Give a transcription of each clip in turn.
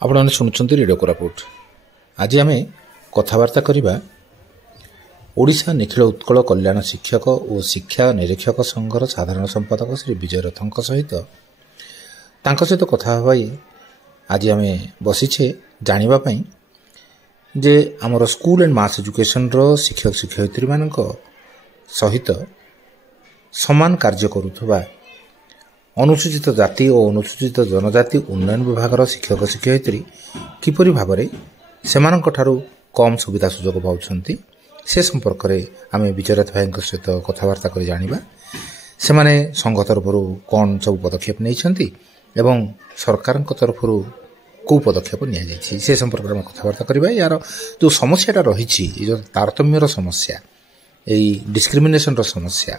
आपने शुणुंट रेडियो कोरापुट। आज आम कथबार्ता करवा ओडिशा निखिल उत्कल कल्याण शिक्षक और शिक्षा निरीक्षक संघर साधारण संपादक श्री विजय रथों सहित कथा आज आम बसीचे जानापी जे आमर स्कूल एंड मास एजुकेशन शिक्षक शिक्षयित्री मान सहित समान कार्य करुवा अनुसूचित जाति और अनुसूचित जनजाति उन्नयन विभाग शिक्षक शिक्षयित्री किपरि भाव से कम सुविधा सुजोग पाँच से संपर्क में आम विजयनाथ भाई सहित कथबार्ता कर जाना से संघ तरफ कौन सब पदक्षेप नहीं एवं सरकार तरफ कौ पदक्षेप नि से संपर्क में कथबार्ता करवा। यार जो समस्या रही जो तारतम्यर समस्या यही डिस्क्रिमिनेशन समस्या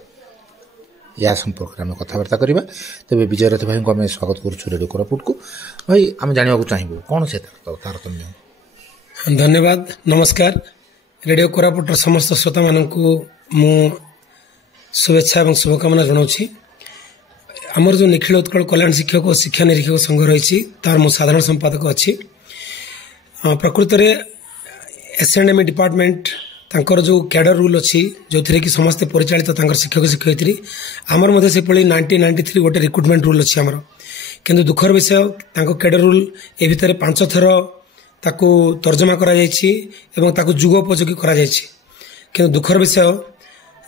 या संपर्क में कथबार्ता करवा। तेज विजयरथ भाई को आम स्वागत करुँ रेडियो कोरापुट को। भाई आम जानवा चाहबू कौन से तारतम्य। धन्यवाद, नमस्कार। रेडियो कोरापुट समस्त श्रोता मानक मु शुभेच्छा और शुभकामना जनाऊँगी। आमर जो निखिल उत्कल कल्याण शिक्षक और शिक्षा निरीक्षक संघ रही तार मु साधारण संपादक अच्छी। प्रकृत में एसएनएमई डिपार्टमेंट तांकर जो कैडर रूल अच्छी जो थी कि समस्ते परिचालित शिक्षक शिक्षयित्री आमर मध्य से 1993 गोटे रिक्रुटमेंट रूल अच्छी आमर। किंतु दुखर विषय कैडर रूल ए भितर 5 थर ताकू तर्जमा करा जायछि एवं ताकू जुगोपयोगी करा जायछि। किंतु दुखर विषय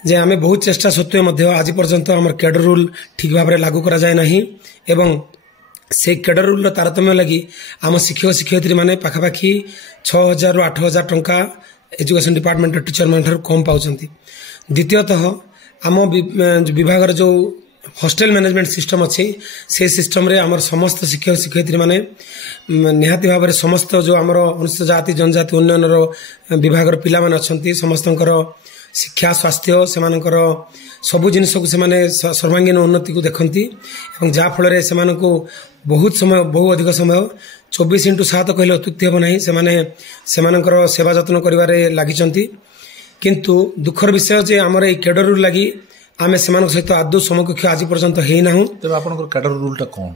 जे आमे बहुत चेष्टा सत्वे मध्य आज पर्यंत आमर कैडर रूल ठीक भाव में लागू करा जाए नहीं एवं से कैडर रूल तारतम्य लगी आम शिक्षक शिक्षयित्री माने पाखापाखि 6,000 ରୁ 8,000 टंका एजुकेशन डिपार्टमेंट टीचर मान कम पाँच। द्वितीयतः आम विभाग जो हॉस्टेल मैनेजमेंट सिस्टम अच्छी से सिस्टम रे आमर समस्त शिक्षक शिक्षयित्री माने निहाती भाव में समस्त जो आमर अनुसूचित जाति जनजाति उन्नयन विभाग पिला माने अच्छंती समस्तंकर शिक्षा स्वास्थ्य सेमानकर सबु जिनिस को सेमाने सर्वांगीन उन्नति को देखती और जहाँ फल से बहुत समय बहु अधिक समय 24x7 कहले अत्युक्ति हम ना से सेवा जत्न करिवारे लागिचंती। किंतु दुखर विषय जे आमर ए कैडर रूल लगी आमे सेमानक सहित आदौ समकक्ष आज पर्यंत हेई नाहु। तबे आपनकर कैडर रूलटा कोन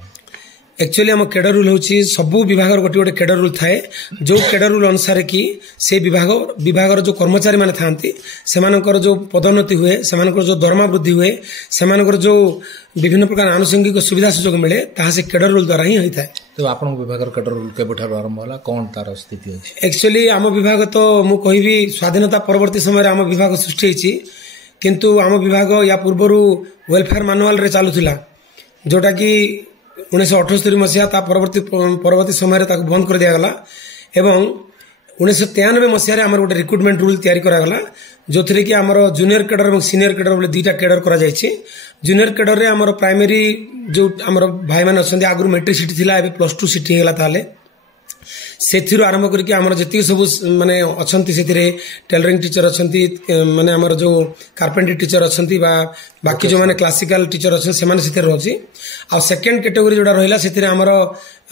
एक्चुअली आम कैडर रूल होची सबु विभाग गोटे गोटे कैडर रूल थाए जो कैडर रूल अनुसार कि से विभाग जो कर्मचारी माने थांती सेमानकर जो पदोन्नति हुए सेमानकर जो दरमा वृद्धि हुए सेमानकर जो विभिन्न प्रकार आनुषंगिक सुविधा सुजोग मिले ताहा से कैडर रूल द्वारा ही होता है। तो आपन विभाग कैडर रूल केबठार आरंभ होला कोन तार स्थिति अछि। एक्चुअली आम विभाग तो मु कहिबी स्वाधीनता परवर्ती समय आम विभाग सृष्टि होईची किंतु आम विभाग या पूर्वरु वेलफेयर मैनुअल रे चालुथिला जोटा कि 1978 मसीहा परवर्ती समय बंद कर दिया गला एवं 1993 मसीह आम गोटे रिक्रुटमेंट रूल तैयारी करागला जो थी कि आमर जूनियर कैडर और सीनियर कैडर बोले 2टा कैडर करा जायछि। जूनियर कैडर रे आमर प्राइमरी जो आमर भाई माने अछंती आगु मैट्रिक सिटी थिला एबे +2 सिटी हेला ताले से आरंभ करके आमर जति सब माने अछंती से टेलरिंग टीचर अछंती माने आमर जो कारपेंटरी टीचर अछंती बाकी जो माने क्लासिकल टीचर अछन से माने से रहछि। आ सेकंड कैटेगरी जोडा रहिला से आमर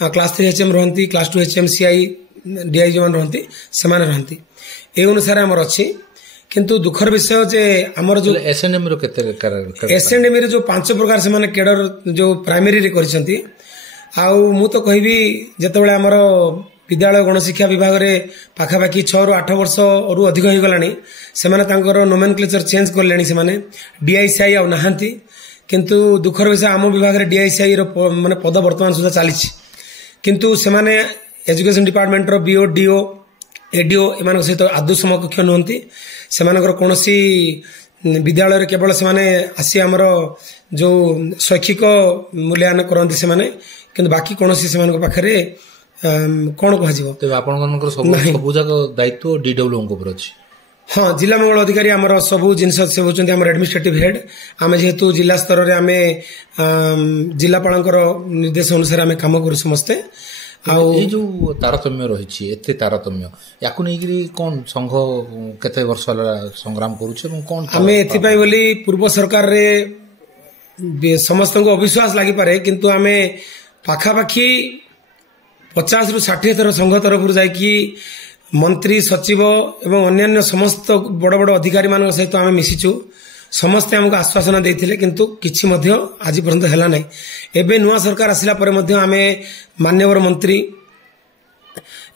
क्लास 3 एचएम रहंती क्लास 2 एचएम सीआई डीआई जो मान रहंती से माने रहंती ए अनुसार आमर अछि। किंतु दुखर विषय जे आमर जो एसएनएम रो केते एसएनएम रे जो 5 प्रकार से माने कैडर जो प्राइमरी रे करछंती आ मु तो कहबी जेतेबेले आमर विद्यालय गणशिक्षा विभाग में पाखापाखि 6 ରୁ 8 वर्ष रु अधिक हो गलानी से नोमेनक्लेचर चेंज करले से डीआईसीआई आ नहांती। किंतु दुखर विषय आम विभाग में डीआईसीआई माने पद वर्तमान सुधा चली किंतु से education department BO DO ADO M सहित आदौ समकक्ष नुहति से कौन विद्यालय केवल से आसी आमर जो शैक्षिक मूल्यांकन करती से बाकी कौन से पाखे कौन कह सब दायित्व डीडब्ल्यू ऊपर अछि। हाँ, जिला मंगल अधिकारी आमर सबू जिनस से होचंती आमर एडमिनिस्ट्रेटिव हेड आमे जेहेतु जिला स्तर रे आमे जिलापाल निर्देश अनुसार आमे काम करू समस्ते। ये जो तारतम्य रही एते तारतम्य याकु नहीं कौन संघ केते वर्ष संग्राम करूछ कौन आमे एथिपाई बोली पूर्व सरकार रे समस्त को अविश्वास लागि पारे किंतु आमे पाखापाखि 50 ରୁ 60 थर संघ तरफ जाकि मंत्री सचिव एवं अन्य समस्त बड़ बड़ अधिकारी मान सहित आम मिशिचु समस्ते हमको आश्वासन देते किंतु किछि मध्य आज पर्यंत है ना। एबे नुआ सरकार आसिला परे मध्य आमे माननीय मंत्री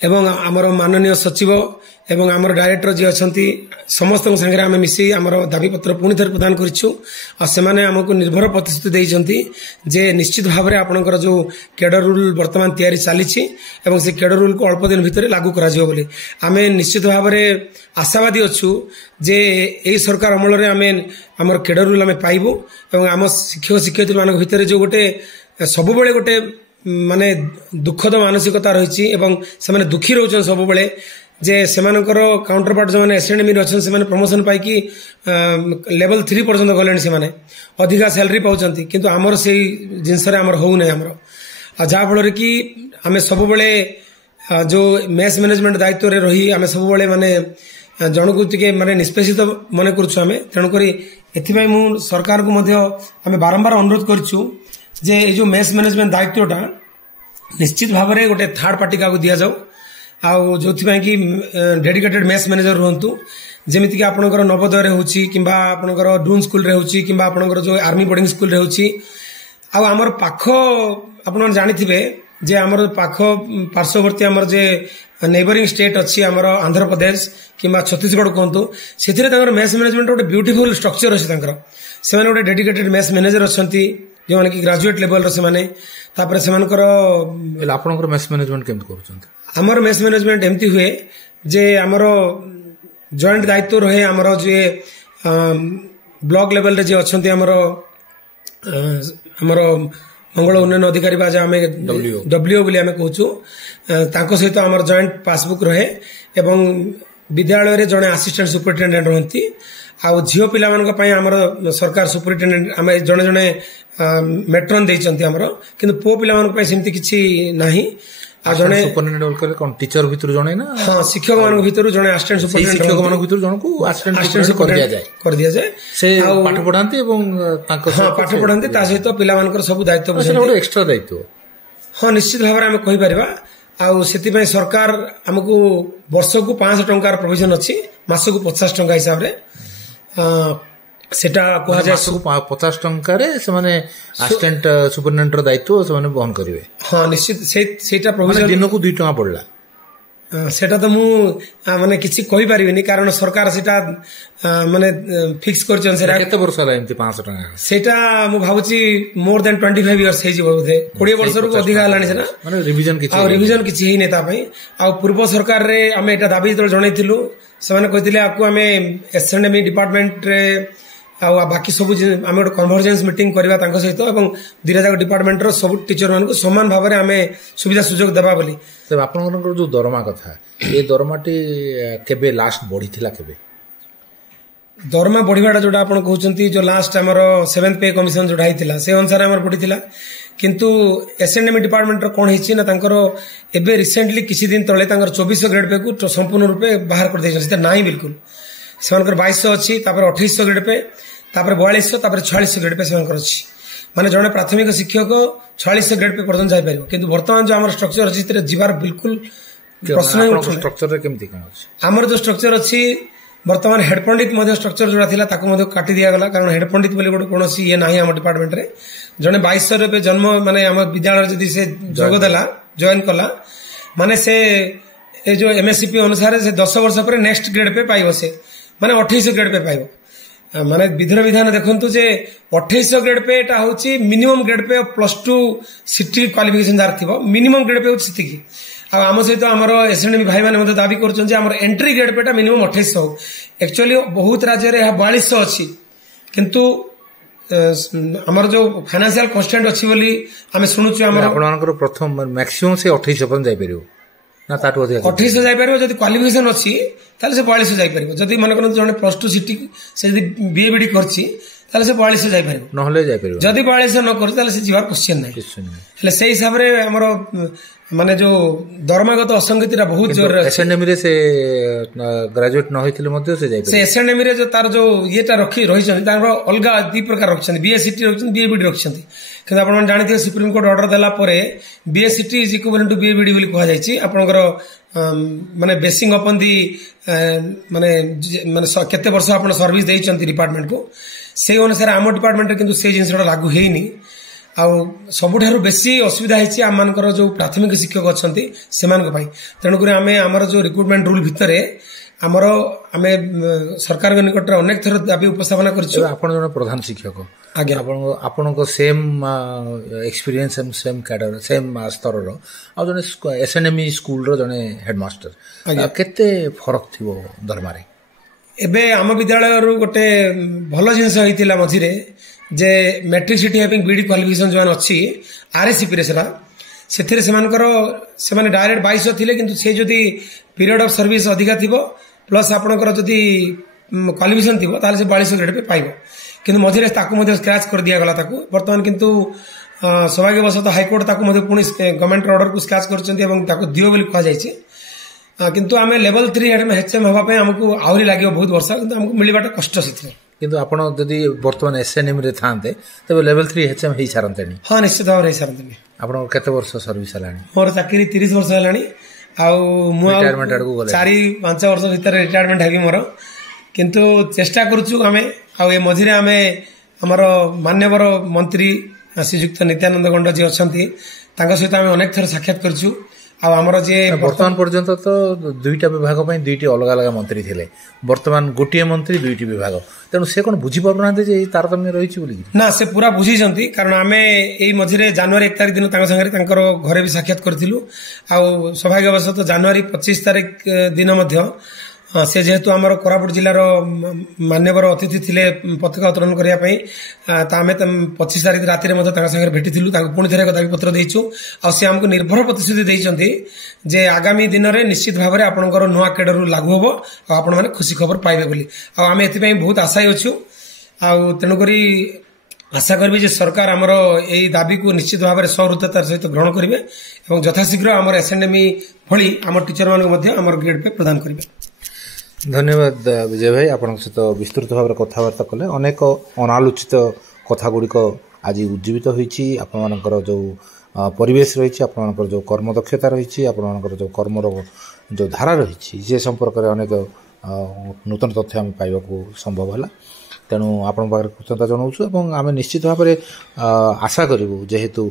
ଏବଂ ଆମର ମାନନୀୟ ସଚିବ ଏବଂ ଆମର ଡାଇରେକ୍ଟର ଯିଏ ଅଛନ୍ତି ସମସ୍ତଙ୍କ ସାଙ୍ଗରେ ଆମେ ମିଶି ଆମର ଦାବିପତ୍ର ପୁଣି ଥରେ ପ୍ରଦାନ କରିଛୁ। ଆଉ ସେମାନେ ଆମକୁ ନିର୍ଭର ପ୍ରତିଶ୍ରୁତି ଦେଇଛନ୍ତି ଯେ ନିଶ୍ଚିତ ଭାବରେ ଆପଣଙ୍କର ଯେଉଁ କେଡର ରୁଲ୍ ବର୍ତ୍ତମାନ ତିଆରି ଚାଲିଛି ଏବଂ ସେ କେଡର ରୁଲ୍କୁ ଅଳ୍ପ ଦିନ ଭିତରେ ଲାଗୁ କରାଯିବ ବୋଲି ଆମେ ନିଶ୍ଚିତ ଭାବରେ ଆଶାବାଦୀ ଅଛୁ ଯେ ଏହି ସରକାର ଅମଳରେ ଆମେ ଆମର କେଡର ରୁଲ୍ ଆମେ ପାଇବୁ ଏବଂ ଆମ ଶିକ୍ଷକ ଶିକ୍ଷୟିତ୍ରୀମାନଙ୍କ ଭିତରେ ଯେଉଁ ଗୋଟେ ସବୁବେଳେ ଗୋଟେ ମାନେ ଦୁଃଖଦ ମାନସିକତା ରହିଛି ଏବଂ ସେମାନେ ଦୁଃଖୀ ରହୁଛନ୍ତି ସବୁବେଳେ ଯେ ସେମାନଙ୍କର କାଉଣ୍ଟରପାର୍ଟ ଯେଉଁମାନେ ଏସ୍ଏନ୍ଏମ୍ରେ ଅଛନ୍ତି ସେମାନେ ପ୍ରମୋସନ ପାଇକି ଲେଭେଲ 3 ପର୍ଯ୍ୟନ୍ତ ଗଲେଣି, ସେମାନେ ଅଧିକା ସାଲାରୀ ପାଉଛନ୍ତି କିନ୍ତୁ ଆମର ସେଇ ଜିନିଷରେ ଆମର ହଉନାହିଁ ଆମର। ଆଉ ଯାହାଫଳରେ କି ଆମେ ସବୁବେଳେ ଯେଉଁ ମେସ୍ ମ୍ୟାନେଜମେଣ୍ଟ ଦାୟିତ୍ୱରେ ରହି ଆମେ ସବୁବେଳେ ମାନେ ଜଣକୁ ଟିକେ ମାନେ ନିଷ୍ପେଷିତ ମନେ କରୁଛୁ ଆମେ। ତେଣୁକରି ଏଥିପାଇଁ ମୁଁ ସରକାରକୁ ମଧ୍ୟ ଆମେ ବାରମ୍ବାର ଅନୁରୋଧ କରିଛୁ ଯେ ଏଇ ଯେଉଁ ମେସ୍ ମ୍ୟାନେଜମେଣ୍ଟ ଦାୟିତ୍ୱଟା ନିଶ୍ଚିତ ଭାବରେ ଗୋଟେ ଥାର୍ଡ ପାର୍ଟି କାହାକୁ ଦିଆଯାଉ ଆଉ ଯୋଉଥିପାଇଁ କି ଡେଡିକେଟେଡ୍ ମେସ୍ ମ୍ୟାନେଜର ରୁହନ୍ତୁ, ଯେମିତିକି ଆପଣଙ୍କର ନବୋଦୟରେ ହେଉଛି କିମ୍ବା ଆପଣଙ୍କର ଡୁନ୍ ସ୍କୁଲରେ ହେଉଛି କିମ୍ବା ଆପଣଙ୍କର ଯେଉଁ ଆର୍ମି ବୋର୍ଡିଂ ସ୍କୁଲରେ ହେଉଛି। ଆଉ ଆମର ପାଖ ଆପଣମାନେ ଜାଣିଥିବେ ଯେ ଆମର ପାଖ ପାର୍ଶ୍ୱବର୍ତ୍ତୀ ଆମର ଯେ ନେବରିଂ ଷ୍ଟେଟ୍ ଅଛି ଆମର ଆନ୍ଧ୍ରପ୍ରଦେଶ କିମ୍ବା ଛତିଶଗଡ଼ କୁହନ୍ତୁ, ସେଥିରେ ତାଙ୍କର ମେସ୍ ମ୍ୟାନେଜମେଣ୍ଟ ଗୋଟେ ବ୍ୟୁଟିଫୁଲ ଷ୍ଟ୍ରକ୍ଚର ଅଛି ତାଙ୍କର। ସେମାନେ ଗୋଟେ ଡେଡିକେଟେଡ୍ ମେସ୍ ମ୍ୟାନେଜର ଅଛନ୍ତି ଯେଉଁମାନେ କି ଗ୍ରାଜୁଏଟ୍ ଲେଭେଲର ସେମାନେ। ତାପରେ ସେମାନଙ୍କର ଆପଣଙ୍କର ମେସ୍ ମ୍ୟାନେଜମେଣ୍ଟ କେମିତି କରୁଛନ୍ତି? ଆମର ମେସ୍ ମ୍ୟାନେଜମେଣ୍ଟ ଏମିତି ହୁଏ ଯେ ଆମର ଜଏଣ୍ଟ ଦାୟିତ୍ୱ ରହେ ଆମର ଯିଏ ବ୍ଲକ ଲେଭେଲରେ ଯିଏ ଅଛନ୍ତି ଆମର ମଙ୍ଗଳ ଉନ୍ନୟନ ଅଧିକାରୀ ବା ଆମେ ଡବ୍ଲ୍ୟୁ ବୋଲି ଆମେ କହୁଛୁ, ତାଙ୍କ ସହିତ ଆମର ଜଏଣ୍ଟ ପାସବୁକ୍ ରହେ ଏବଂ ବିଦ୍ୟାଳୟରେ ଜଣେ ଆସିଷ୍ଟାଣ୍ଟ ସୁପରିଟେଣ୍ଡେଣ୍ଟ ରୁହନ୍ତି। ଆଉ ଝିଅ ପିଲାମାନଙ୍କ ପାଇଁ ଆମର ସରକାର ସୁପରିଟେଣ୍ଡେଣ୍ଟ ଆମେ ଜଣେ ଜଣେ ମେଟ୍ରନ୍ ଦେଇଛନ୍ତି ଆମର, କିନ୍ତୁ ପୁଅ ପିଲାମାନଙ୍କ ପାଇଁ ସେମିତି କିଛି ନାହିଁ। ଆଉ ଜଣେ ଟିଚର ଭିତରୁ ଜଣେ ନା ହଁ ଶିକ୍ଷକ ମାନଙ୍କ ଭିତରୁ ଜଣେ ଆସିଷ୍ଟାଣ୍ଟ ସୁପରିଟେଣ୍ଡେଣ୍ଟ ଶିକ୍ଷକ ମାନଙ୍କ ଭିତରୁ ଜଣକୁ ଆସିଷ୍ଟାଣ୍ଟ କରିଦିଆଯାଏ। ସେ ପାଠ ପଢାନ୍ତି ଏବଂ ତାଙ୍କ ପାଠ ପଢାନ୍ତି ତା ସହିତ ପିଲାମାନଙ୍କର ସବୁ ଦାୟିତ୍ୱ ବୁଝନ୍ତି। ଏକ୍ସଟ୍ରା ଦାୟିତ୍ୱ ହଁ ନିଶ୍ଚିତ ଭାବରେ ଆମେ କହିପାରିବା। ଆଉ ସେଥିପାଇଁ ସରକାର ଆମକୁ ବର୍ଷକୁ 500 ଟଙ୍କାର ପ୍ରୋଭିଜନ ଅଛି, ମାସକୁ 50 ଟଙ୍କା ହିସାବରେ ସେଟା କୁହାଯାଏ। 50 ଟଙ୍କାରେ ସେମାନେ ଆସିଷ୍ଟାଣ୍ଟ ସୁପରିଟେଣ୍ଡେଣ୍ଟର ଦାୟିତ୍ୱ ସେମାନେ ବହନ କରିବେ। ହଁ ନିଶ୍ଚିତ ସେଇଟା ପ୍ରୋଭିଜନ ଦିନକୁ 2 ଟଙ୍କା ପଡିଲା। ସେଟା ତ ମୁଁ ମାନେ କିଛି କହିପାରିବିନି କାରଣ ସରକାର ସେଟା ମାନେ ଫିକ୍ସ କରିଛନ୍ତି। ସେଟା କେତେ ବର୍ଷ ହେଲା ଏମିତି 500 ଟଙ୍କା? ସେଇଟା ମୁଁ ଭାବୁଛି ମୋର ଦେନ୍ 25 ଇୟର୍ସ ହେଇଯିବ ବୋଧେ, 20 ବର୍ଷରୁ ଅଧିକା ହେଲାଣି ସେଟା। ମାନେ ରିଭିଜନ କିଛି ହେଇନି ତା ପାଇଁ। ଆଉ ପୂର୍ବ ସରକାରରେ ଆମେ ଏଟା ଦାବି ଯେତେବେଳେ ଜଣେଇଥିଲୁ ସେମାନେ କହିଥିଲେ ଆକୁ ଆମେ ଏସ୍ଏନ୍ଏମ୍ଇ ଡିପାର୍ଟମେଣ୍ଟରେ ଆଉ ବାକି ସବୁ ଆମେ ଗୋଟେ କନଭରଜେନ୍ସ ମିଟିଂ କରିବା ତାଙ୍କ ସହିତ ଏବଂ ଦିଟା ଯାକ ଡିପାର୍ଟମେଣ୍ଟର ସବୁ ଟିଚର ମାନଙ୍କୁ ସମାନ ଭାବରେ ଆମେ ସୁବିଧା ସୁଯୋଗ ଦେବା ବୋଲି। ଆପଣଙ୍କର ଯୋଉ ଦରମା କଥା, ଏ ଦରମାଟି କେବେ ଲାଷ୍ଟ ବଢିଥିଲା? କେବେ ଦରମା ବଢିବାଟା ଯୋଉଟା ଆପଣ କହୁଛନ୍ତି ଯୋଉ ଲାଷ୍ଟ ଆମର 7th ପେ କମିଶନ ଯୋଉଟା ହେଇଥିଲା ସେ ଅନୁସାରେ ଆମର ବଢିଥିଲା। କିନ୍ତୁ ଏସ୍ଏନ୍ଏମ୍ଇ ଡିପାର୍ଟମେଣ୍ଟର କଣ ହେଇଛି ନା ତାଙ୍କର ଏବେ ରିସେଣ୍ଟଲି କିଛି ଦିନ ତଳେ ତାଙ୍କର 2400 ଗ୍ରେଡ୍ ପେ କୁ ସମ୍ପୂର୍ଣ୍ଣ ରୂପେ ବାହାର କରିଦେଇଛନ୍ତି। ସେଟା ନାହିଁ ବିଲକୁଲ। ସେମାନଙ୍କର 2200 ଅଛି, ତାପରେ 2800 ଗ୍ରେଡ୍ ପେ, ତାପରେ 4200, ତାପରେ 4600 ଗ୍ରେଡ୍ ପେ ସେମାନଙ୍କର ଅଛି। ମାନେ ଜଣେ ପ୍ରାଥମିକ ଶିକ୍ଷକ 4600 ଗ୍ରେଡ୍ ପେ ପର୍ଯ୍ୟନ୍ତ ଯାଇପାରିବ। କିନ୍ତୁ ବର୍ତ୍ତମାନ ଯୋଉ ଆମର ଷ୍ଟ୍ରକ୍ଚର ଅଛି ସେଥିରେ ଯିବାର ବିଲକୁଲ ପ୍ରଶ୍ନ ହିଁ ଉଠୁନି। ଷ୍ଟ୍ରକ୍ଚରରେ କେମିତି କଣ ଅଛି? ଆମର ଯୋଉ ଷ୍ଟ୍ରକ୍ଚର ଅଛି ବର୍ତ୍ତମାନ ହେଡ୍ ପଣ୍ଡିତ ମଧ୍ୟ ଷ୍ଟ୍ରକ୍ଚର ଯୋଉଟା ଥିଲା ତାକୁ ମଧ୍ୟ କାଟି ଦିଆଗଲା, କାରଣ ହେଡ୍ ପଣ୍ଡିତ ବୋଲି ଗୋଟେ କୌଣସି ଇଏ ନାହିଁ ଆମ ଡିପାର୍ଟମେଣ୍ଟରେ। ଜଣେ 2200 ଏବେ ଜନ୍ମ ମାନେ ଆମ ବିଦ୍ୟାଳୟରେ ଯଦି ସେ ଯୋଗ ଦେଲା ଜଏନ୍ କଲା ମାନେ ସେ ଏ ଯୋଉ MSCP ଅନୁସାରେ ସେ 10 ବର୍ଷ ପରେ ନେକ୍ସଟ ଗ୍ରେଡ୍ ପେ ପାଇବ, ସେ ମାନେ 2800 ଗ୍ରେଡ୍ ପେ ପାଇବ। ମାନେ ବିଧାନ ଦେଖନ୍ତୁ ଯେ 2800 ଗ୍ରେଡ୍ ପେ ଟା ହଉଛି minimum grade pay +2 CT qualification ଯାହାର ଥିବ, ମିନିମମ୍ ଗ୍ରେଡ୍ ପେ ହଉଛି ସେତିକି। ଆଉ ଆମ ସହିତ ଆମର ଏସ୍ଏନ୍ଏମ୍ଇ ଭାଇମାନେ ମଧ୍ୟ ଦାବି କରୁଛନ୍ତି ଯେ ଆମର ଏଣ୍ଟ୍ରି ଗ୍ରେଡ୍ ପେ ଟା ମିନିମମ୍ 2800 ହଉ। ଆକ୍ଚୁଆଲି ବହୁତ ରାଜ୍ୟରେ ଏହା 4200 ଅଛି, କିନ୍ତୁ ଆମର ଯୋଉ ଫାଇନାନ୍ସିଆଲ କନଷ୍ଟ୍ରେଣ୍ଟ ଅଛି ବୋଲି ଆମେ ଶୁଣୁଛୁ। ଆମର ଆପଣଙ୍କର ପ୍ରଥମ ମ୍ୟାକ୍ସିମମ୍ ସେ 2800 ପର୍ଯ୍ୟନ୍ତ ଯାଇପାରିବ ନା ତାଠୁ ଅଧିକ? 2800 ଯାଇପାରିବ ଯଦି କ୍ୱାଲିଫିକେସନ ଅଛି, ତାହେଲେ ସେ 4200 ଯାଇପାରିବ। ଯଦି ମନେ କରନ୍ତୁ ଜଣେ +2 ସିଟି ସେ ଯଦି BA/BD କରିଛି ତାହେଲେ ସେ 4200 ଯାଇପାରିବ, ନହେଲେ ଯାଇପାରିବ। ଯଦି 4200 ନ କରୁଛି ତାହେଲେ ସେ ଯିବାର କ୍ୱେଶ୍ଚନ ନାହିଁ। ହେଲେ ସେଇ ହିସାବରେ ଆମର ମାନେ ଯୋଉ ଦରମାଗତ ଅସଙ୍ଗତିଟା ବହୁତ ଜୋରରେ ଅଛି। ଏସ୍ଏନ୍ଏମ୍ଇ ରେ ସେ ଗ୍ରାଜୁଏଟ ନ ହୋଇଥିଲେ ମଧ୍ୟ ସେ ଯାଇପାରିବ। ସେ ଏସ୍ଏନ୍ଏମ୍ଇ ରେ ଯୋଉ ତାର ଯୋଉ ଇଏଟା ରହିଛନ୍ତି ତାଙ୍କର ଅଲଗା 2 ପ୍ରକାର ରଖିଛନ୍ତି, BA/CT ରଖିଛନ୍ତି, BA/BD ରଖିଛନ୍ତି। କିନ୍ତୁ ଆପଣମାନେ ଜାଣିଥିବେ ସୁପ୍ରିମକୋର୍ଟ ଅର୍ଡର ଦେଲା ପରେ BA/CT is equivalent two BA/BD ବୋଲି କୁହାଯାଇଛି। ଆପଣଙ୍କର ମାନେ ବେସିଂ ଅପନ୍ ଦି ମାନେ କେତେ ବର୍ଷ ଆପଣ ସର୍ଭିସ ଦେଇଛନ୍ତି ଡିପାର୍ଟମେଣ୍ଟକୁ, ସେଇ ଅନୁସାରେ ଆମ ଡିପାର୍ଟମେଣ୍ଟରେ କିନ୍ତୁ ସେଇ ଜିନିଷଟା ଲାଗୁ ହେଇନି। ଆଉ ସବୁଠାରୁ ବେଶୀ ଅସୁବିଧା ହେଇଛି ଆମମାନଙ୍କର ଯୋଉ ପ୍ରାଥମିକ ଶିକ୍ଷକ ଅଛନ୍ତି ସେମାନଙ୍କ ପାଇଁ। ତେଣୁକରି ଆମେ ଆମର ଯୋଉ ରିକ୍ରୁଟମେଣ୍ଟ ରୁଲ ଭିତରେ ଆମେ ସରକାରଙ୍କ ନିକଟରେ ଅନେକ ଥର ଦାବି ଉପସ୍ଥାପନ କରିଛୁ। ଆପଣ ଜଣେ ପ୍ରଧାନ ଶିକ୍ଷକ, ଆଜ୍ଞା, ଆପଣଙ୍କ same experience same cadre same ସ୍ତରର ଆଉ ଜଣେ SNME ସ୍କୁଲର ଜଣେ ହେଡମାଷ୍ଟର, କେତେ ଫରକ ଥିବ ଦରମାରେ? ଏବେ ଆମ ବିଦ୍ୟାଳୟରୁ ଗୋଟେ ଭଲ ଜିନିଷ ହେଇଥିଲା ମଝିରେ ଯେ ମେଟ୍ରିସିଟି ହାଭିଂ ବିଡି କ୍ୱାଲିଫିକେସନ ଯୋଉ ଅଛି RSCPରେ ସେଥିରେ ସେମାନେ ଡାଇରେକ୍ଟ 2200 ଥିଲେ, କିନ୍ତୁ ସେ ଯଦି ପିରିୟଡ଼ ଅଫ୍ ସର୍ଭିସ ଅଧିକା ଥିବ ପ୍ଲସ୍ ଆପଣଙ୍କର ଯଦି କ୍ୱାଲିଫିକେସନ ଥିବ ତାହେଲେ ସେ 4200 ଗ୍ରେଡ୍ ପାଇବ। କିନ୍ତୁ ମଝିରେ ତାକୁ ମଧ୍ୟ ସ୍କ୍ରାଚ୍ କରିଦିଆଗଲା ତାକୁ। ବର୍ତ୍ତମାନ କିନ୍ତୁ ସୌଭାଗ୍ୟବଶତଃ ହାଇକୋର୍ଟ ତାକୁ ମଧ୍ୟ ପୁଣି ଗଭର୍ଣ୍ଣମେଣ୍ଟର ଅର୍ଡରକୁ ସ୍କ୍ରାଚ୍ କରିଛନ୍ତି ଏବଂ ତାକୁ ଦିଅ ବୋଲି କୁହାଯାଇଛି। କିନ୍ତୁ ଆମେ ଲେଭେଲ 3 HM ହେବା ପାଇଁ ଆମକୁ ଆହୁରି ଲାଗିବ ବହୁତ ବର୍ଷ, କିନ୍ତୁ ଆମକୁ ମିଳିବାଟା କଷ୍ଟ ସେଥିରେ। କିନ୍ତୁ ଆପଣ ଯଦି ବର୍ତ୍ତମାନ SNMରେ ଥାନ୍ତେ ତେବେ ଲେଭେଲ 3 HM ହେଇସାରନ୍ତେନି? ହଁ, ନିଶ୍ଚିତ ଭାବରେ ହେଇସାରନ୍ତେନି। ଆପଣଙ୍କର କେତେ ବର୍ଷ ସର୍ଭିସ ହେଲାଣି? ମୋର ଚାକିରି 30 ବର୍ଷ ହେଲାଣି, ଆଉ ମୁଁ 4-5 ବର୍ଷ ଭିତରେ ରିଟାୟାରମେଣ୍ଟ ହେବି ମୋର। କିନ୍ତୁ ଚେଷ୍ଟା କରୁଛୁ ଆମେ। ଆଉ ଏ ମଝିରେ ଆମେ ଆମର ମାନ୍ୟବର ମନ୍ତ୍ରୀ ଶ୍ରୀଯୁକ୍ତ ନିତ୍ୟାନନ୍ଦ ଗଣ୍ଡ ଯିଏ ଅଛନ୍ତି ତାଙ୍କ ସହିତ ଆମେ ଅନେକ ଥର ସାକ୍ଷାତ କରିଛୁ। ଆଉ ଆମର ଯିଏ ବର୍ତ୍ତମାନ ପର୍ଯ୍ୟନ୍ତ ତ 2ଟା ବିଭାଗ ପାଇଁ 2ଟି ଅଲଗା ଅଲଗା ମନ୍ତ୍ରୀ ଥିଲେ, ବର୍ତ୍ତମାନ ଗୋଟିଏ ମନ୍ତ୍ରୀ 2ଟି ବିଭାଗ, ତେଣୁ ସେ କ'ଣ ବୁଝିପାରୁନାହାନ୍ତି ଯେ ଏଇ ତାରତମ୍ୟ ରହିଛି ବୋଲି? ନା, ସେ ପୁରା ବୁଝିଛନ୍ତି। କାରଣ ଆମେ ଏଇ ମଝିରେ ଜାନୁଆରୀ 1 ତାରିଖ ଦିନ ତାଙ୍କ ସାଙ୍ଗରେ ତାଙ୍କର ଘରେ ବି ସାକ୍ଷାତ କରିଥିଲୁ। ଆଉ ସୌଭାଗ୍ୟବଶତଃ ଜାନୁଆରୀ 25 ତାରିଖ ଦିନ ମଧ୍ୟ ସେ ଯେହେତୁ ଆମର କୋରାପୁଟ ଜିଲ୍ଲାର ମାନ୍ୟବର ଅତିଥି ଥିଲେ ପତାକା ଉତ୍ତୋଳନ କରିବା ପାଇଁ, ଆମେ 25 ତାରିଖ ରାତିରେ ମଧ୍ୟ ତାଙ୍କ ସାଙ୍ଗରେ ଭେଟିଥିଲୁ। ତାଙ୍କୁ ପୁଣି ଥରେ ଏକ ଦାବିପତ୍ର ଦେଇଛୁ। ଆଉ ସେ ଆମକୁ ନିର୍ଭର ପ୍ରତିଶ୍ରୁତି ଦେଇଛନ୍ତି ଯେ ଆଗାମୀ ଦିନରେ ନିଶ୍ଚିତ ଭାବରେ ଆପଣଙ୍କର ନୂଆ କ୍ୟାଡର ଲାଗୁ ହେବ ଆଉ ଆପଣମାନେ ଖୁସି ଖବର ପାଇବେ ବୋଲି। ଆଉ ଆମେ ଏଥିପାଇଁ ବହୁତ ଆଶାୟୀ ଅଛୁ। ଆଉ ତେଣୁକରି ଆଶା କରିବି ଯେ ସରକାର ଆମର ଏହି ଦାବିକୁ ନିଶ୍ଚିତ ଭାବରେ ସହୃଦୟତାର ସହିତ ଗ୍ରହଣ କରିବେ ଏବଂ ଯଥାଶୀଘ୍ର ଆମର SNME ଭଳି ଆମ ଟିଚରମାନଙ୍କୁ ମଧ୍ୟ ଆମର ଗ୍ରେଡ୍ ପେ ପ୍ରଦାନ କରିବେ। ଧନ୍ୟବାଦ ବିଜୟ ଭାଇ, ଆପଣଙ୍କ ସହିତ ବିସ୍ତୃତ ଭାବରେ କଥାବାର୍ତ୍ତା କଲେ। ଅନେକ ଅନାଲୋଚିତ କଥା ଗୁଡ଼ିକ ଆଜି ଉଜ୍ଜୀବିତ ହୋଇଛି। ଆପଣମାନଙ୍କର ଯେଉଁ ପରିବେଶ ରହିଛି, ଆପଣମାନଙ୍କର ଯେଉଁ କର୍ମଦକ୍ଷତା ରହିଛି, ଆପଣମାନଙ୍କର ଯେଉଁ କର୍ମର ଯେଉଁ ଧାରା ରହିଛି, ସେ ସମ୍ପର୍କରେ ଅନେକ ନୂତନ ତଥ୍ୟ ଆମେ ପାଇବାକୁ ସମ୍ଭବ ହେଲା। ତେଣୁ ଆପଣଙ୍କ ପାଖରେ କୃତଜ୍ଞତା ଜଣାଉଛୁ ଏବଂ ଆମେ ନିଶ୍ଚିତ ଭାବରେ ଆଶା କରିବୁ, ଯେହେତୁ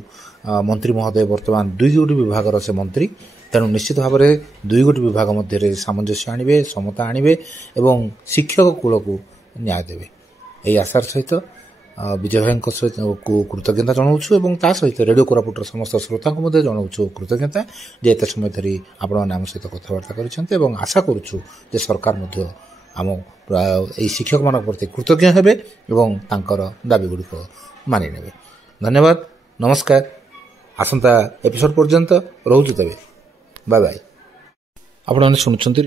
ମନ୍ତ୍ରୀ ମହୋଦୟ ବର୍ତ୍ତମାନ 2ଗୋଟି ବିଭାଗର ସେ ମନ୍ତ୍ରୀ, ତେଣୁ ନିଶ୍ଚିତ ଭାବରେ 2ଗୋଟି ବିଭାଗ ମଧ୍ୟରେ ସାମଞ୍ଜସ୍ୟ ଆଣିବେ, ସମତା ଆଣିବେ ଏବଂ ଶିକ୍ଷକ କୂଳକୁ ନ୍ୟାୟ ଦେବେ। ଏହି ଆଶାର ସହିତ ବିଜୟ ଭାଇଙ୍କ ସହିତ କୃତଜ୍ଞତା ଜଣାଉଛୁ ଏବଂ ତା ସହିତ ରେଡ଼ିଓ କୋରାପୁଟର ସମସ୍ତ ଶ୍ରୋତାଙ୍କୁ ମଧ୍ୟ ଜଣାଉଛୁ କୃତଜ୍ଞତା ଯେ ଏତେ ସମୟ ଧରି ଆପଣମାନେ ଆମ ସହିତ କଥାବାର୍ତ୍ତା କରିଛନ୍ତି ଏବଂ ଆଶା କରୁଛୁ ଯେ ସରକାର ମଧ୍ୟ ଆମ ଏହି ଶିକ୍ଷକମାନଙ୍କ ପ୍ରତି କୃତଜ୍ଞ ହେବେ ଏବଂ ତାଙ୍କର ଦାବିଗୁଡ଼ିକ ମାନି ନେବେ। ଧନ୍ୟବାଦ, ନମସ୍କାର। ଆସନ୍ତା ଏପିସୋଡ୍ ପର୍ଯ୍ୟନ୍ତ ରହୁଛୁ ତେବେ, ବାଏ ବାଏ। ଆପଣମାନେ ଶୁଣୁଛନ୍ତି